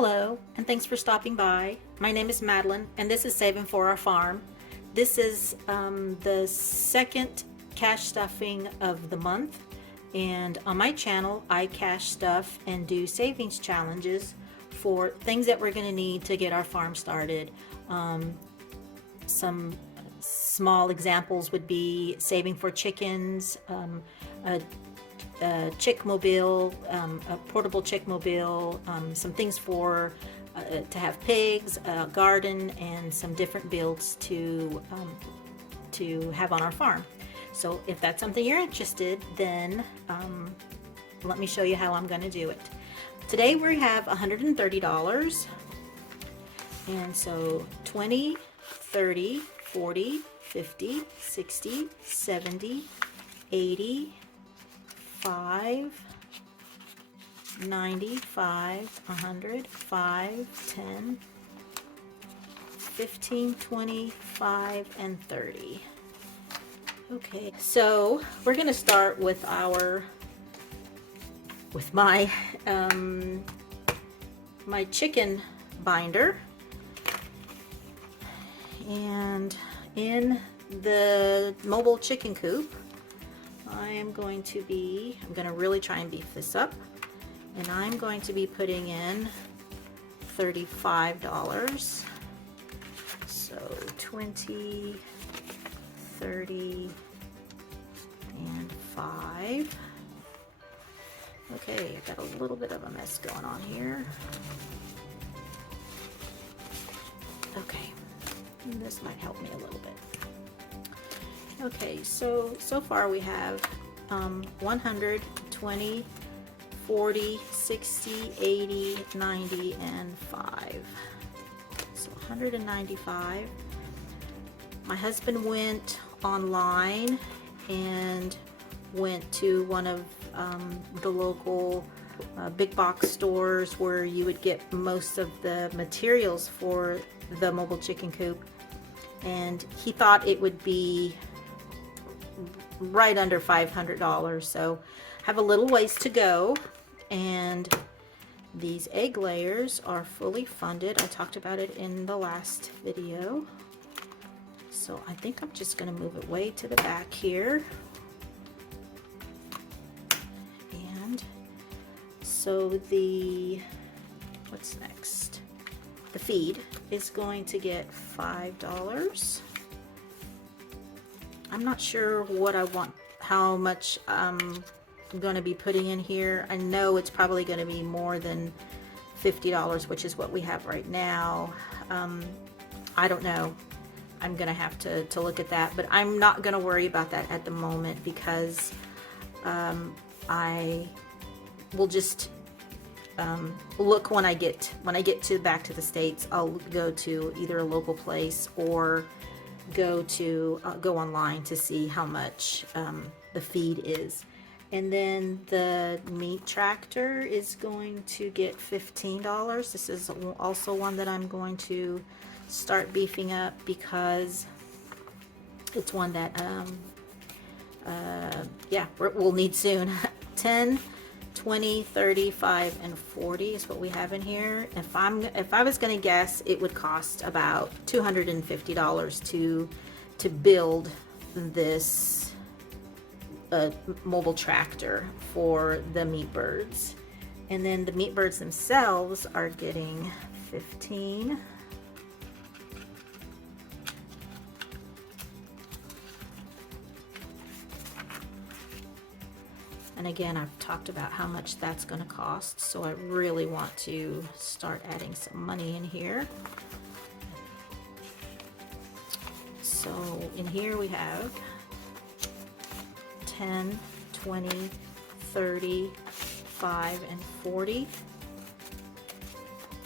Hello, and thanks for stopping by. My name is Madeline, and this is Saving for Our Farm. This is the second cash stuffing of the month, and on my channel, I cash stuff and do savings challenges for things that we're going to need to get our farm started. Some small examples would be saving for chickens, a chickmobile, a portable chickmobile, some things for to have pigs, a garden, and some different builds to have on our farm. So if that's something you're interested, then let me show you how I'm going to do it. Today we have $130, and so 20, 30, 40, 50, 60, 70, 80, 5, 95, 100, 5, 10, 15, 20, 5, and 30. Okay, so we're going to start with my my chicken binder, and in the mobile chicken coop I'm going to really try and beef this up, and I'm going to be putting in $35. So 20, 30, and 5. Okay, I got a little bit of a mess going on here. Okay, this might help me a little bit. Okay, so far we have 100, 20, 40, 60, 80, 90, and 5. So 195. My husband went online and went to one of the local big box stores where you would get most of the materials for the mobile chicken coop, and he thought it would be right under $500. So I have a little ways to go, and these egg layers are fully funded. I talked about it in the last video. So I think I'm just going to move it way to the back here. And so what's next? The feed is going to get $5. I'm not sure what I want, how much I'm going to be putting in here. I know it's probably going to be more than $50, which is what we have right now. I don't know. I'm going to have to look at that, but I'm not going to worry about that at the moment, because I will just look when I get back to the States. I'll go to either a local place or go online to see how much the feed is. And then the meat tractor is going to get $15. This is also one that I'm going to start beefing up, because it's one that yeah, we'll need soon. 10, 20, 30, 5, and 40 is what we have in here. If I was going to guess, it would cost about $250 to build this mobile tractor for the meat birds. And then the meat birds themselves are getting 15. And again, I've talked about how much that's going to cost, so I really want to start adding some money in here. So in here we have 10, 20, 30, 5, and 40.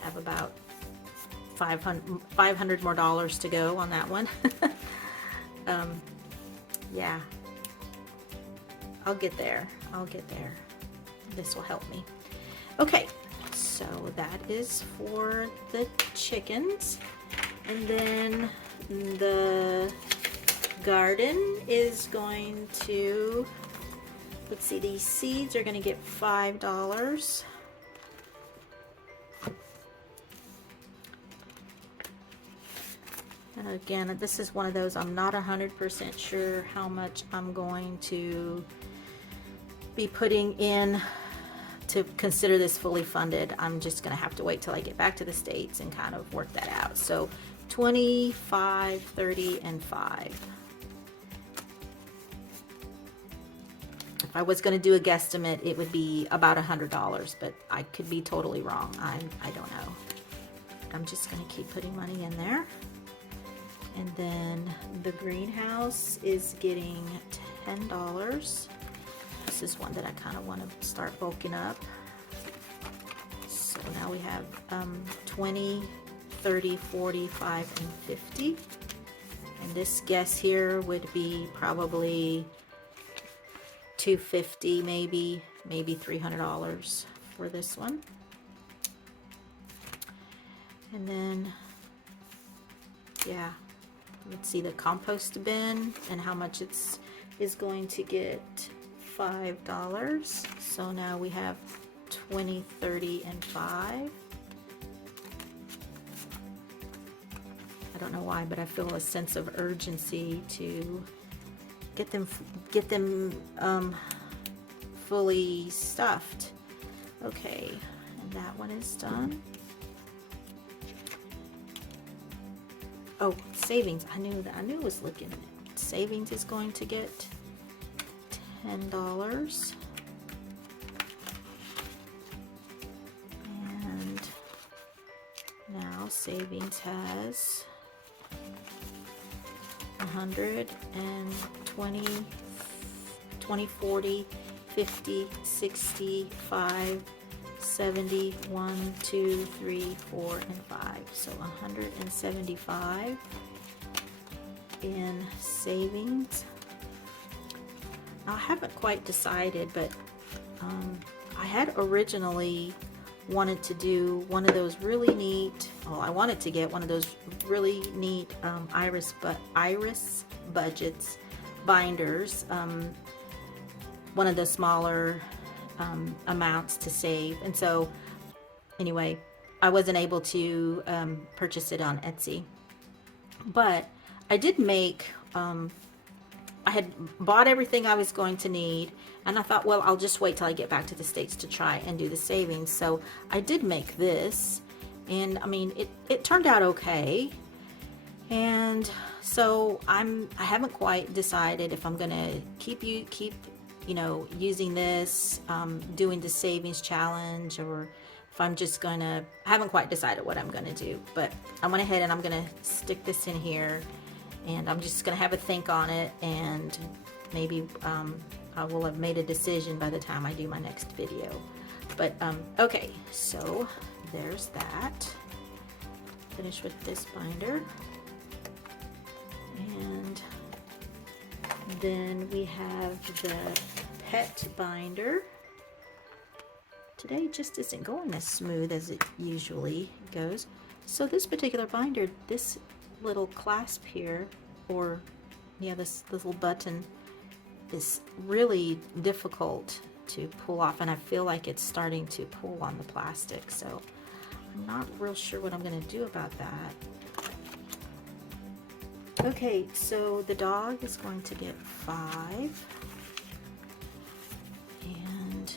I have about $500 more to go on that one. Yeah. I'll get there. This will help me. Okay, so that is for the chickens. And then the garden is going to, let's see, these seeds are going to get $5. And again, this is one of those, I'm not 100% sure how much I'm going to be putting in to consider this fully funded. I'm just gonna have to wait till I get back to the States and kind of work that out. So 25, 30, and 5. If I was gonna do a guesstimate, it would be about $100, but I could be totally wrong. I don't know. I'm just gonna keep putting money in there. And then the greenhouse is getting $10. This is one that I kind of want to start bulking up. So now we have 20, 30, 45, and 50. And this guess here would be probably $250, maybe $300 for this one. And then, yeah, let's see the compost bin and how much is going to get $5. So now we have 20, 30, and 5. I don't know why, but I feel a sense of urgency to get them fully stuffed. Okay, and that one is done. Oh, savings. I knew it was looking at it. Savings is going to get $10. And now savings has 100 and 20, 40, 50, 60, 5, 70, 1, 2, 3, 4, and 5. So 175 in savings. Now, I haven't quite decided, but I had originally wanted to do one of those really neat, I wanted to get one of those really neat Iris Budgets binders, one of the smaller amounts to save. And so anyway, I wasn't able to purchase it on Etsy, but I did make, I had bought everything I was going to need, and I thought, well, I'll just wait till I get back to the States to try and do the savings. So I did make this, and I mean, it turned out okay. And so I haven't quite decided if I'm gonna keep using this, doing the savings challenge, or if I'm just gonna, I haven't quite decided what I'm gonna do, but I went ahead and I'm gonna stick this in here, and I'm just gonna have a think on it, and maybe I will have made a decision by the time I do my next video. But okay, so there's that. Finish with this binder. And then we have the pet binder. Today just isn't going as smooth as it usually goes. So this particular binder, this little clasp here, or yeah, this little button is really difficult to pull off, and I feel like it's starting to pull on the plastic. So I'm not real sure what I'm going to do about that. Okay, so the dog is going to get 5, and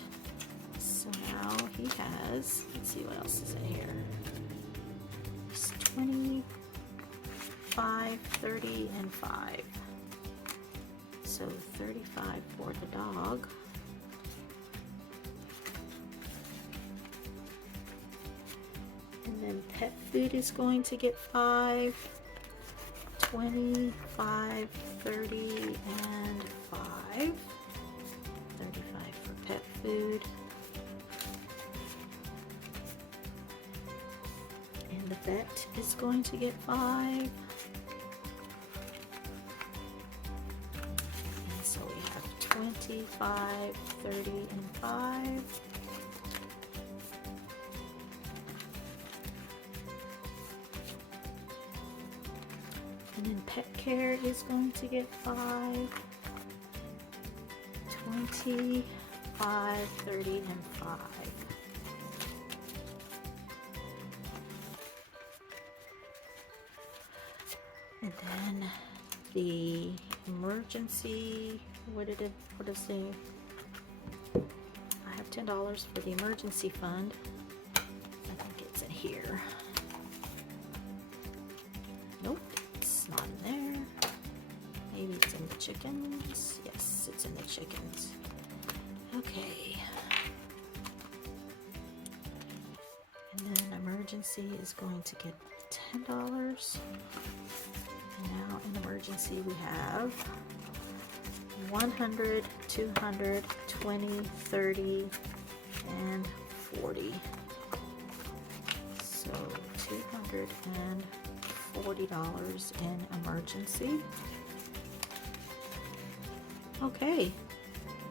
so now he has, let's see what else is in here. It's 20, 5, 30, and 5. So 35 for the dog. And then pet food is going to get 5. 20, 5, 30, and 5. 35 for pet food. And the vet is going to get 5. And so we have 25, 30, and 5. And then pet care is going to get 5, 20, 5, 30, and 5. then the emergency, what is the, I have $10 for the emergency fund. I think it's in here. Nope, it's not in there. Maybe it's in the chickens. Yes, it's in the chickens. Okay. And then emergency is going to get $10. And now in emergency we have 100, 200, 20, 30, and 40. So $240 in emergency. Okay,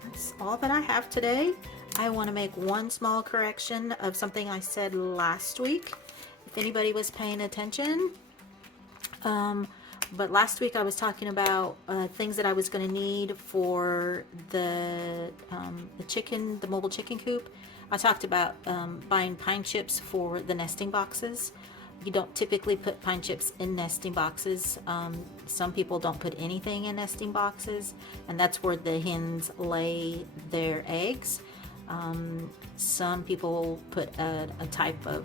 that's all that I have today. I want to make one small correction of something I said last week, if anybody was paying attention. But last week I was talking about things that I was going to need for the chicken, the mobile chicken coop. I talked about buying pine chips for the nesting boxes. You don't typically put pine chips in nesting boxes. Some people don't put anything in nesting boxes, and that's where the hens lay their eggs. Some people put a type of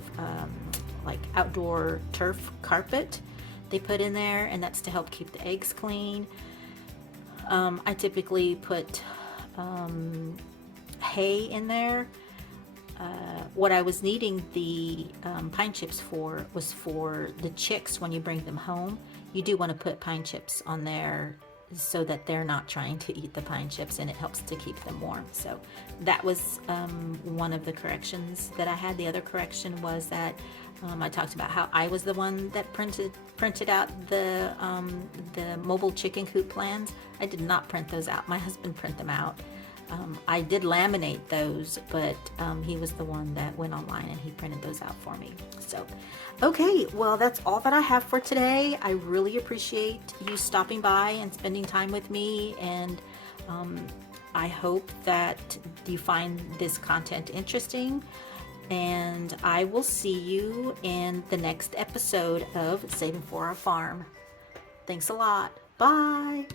like outdoor turf carpet they put in there, and that's to help keep the eggs clean. I typically put hay in there. What I was needing the pine chips for was for the chicks when you bring them home. You do want to put pine chips on there so that they're not trying to eat the pine chips, and it helps to keep them warm. So that was one of the corrections that I had. The other correction was that I talked about how I was the one that printed out the mobile chicken coop plans. I did not print those out. My husband printed them out. I did laminate those, but he was the one that went online and he printed those out for me. So, okay, well, that's all that I have for today. I really appreciate you stopping by and spending time with me, and I hope that you find this content interesting, and I will see you in the next episode of Saving for Our Farm. Thanks a lot. Bye.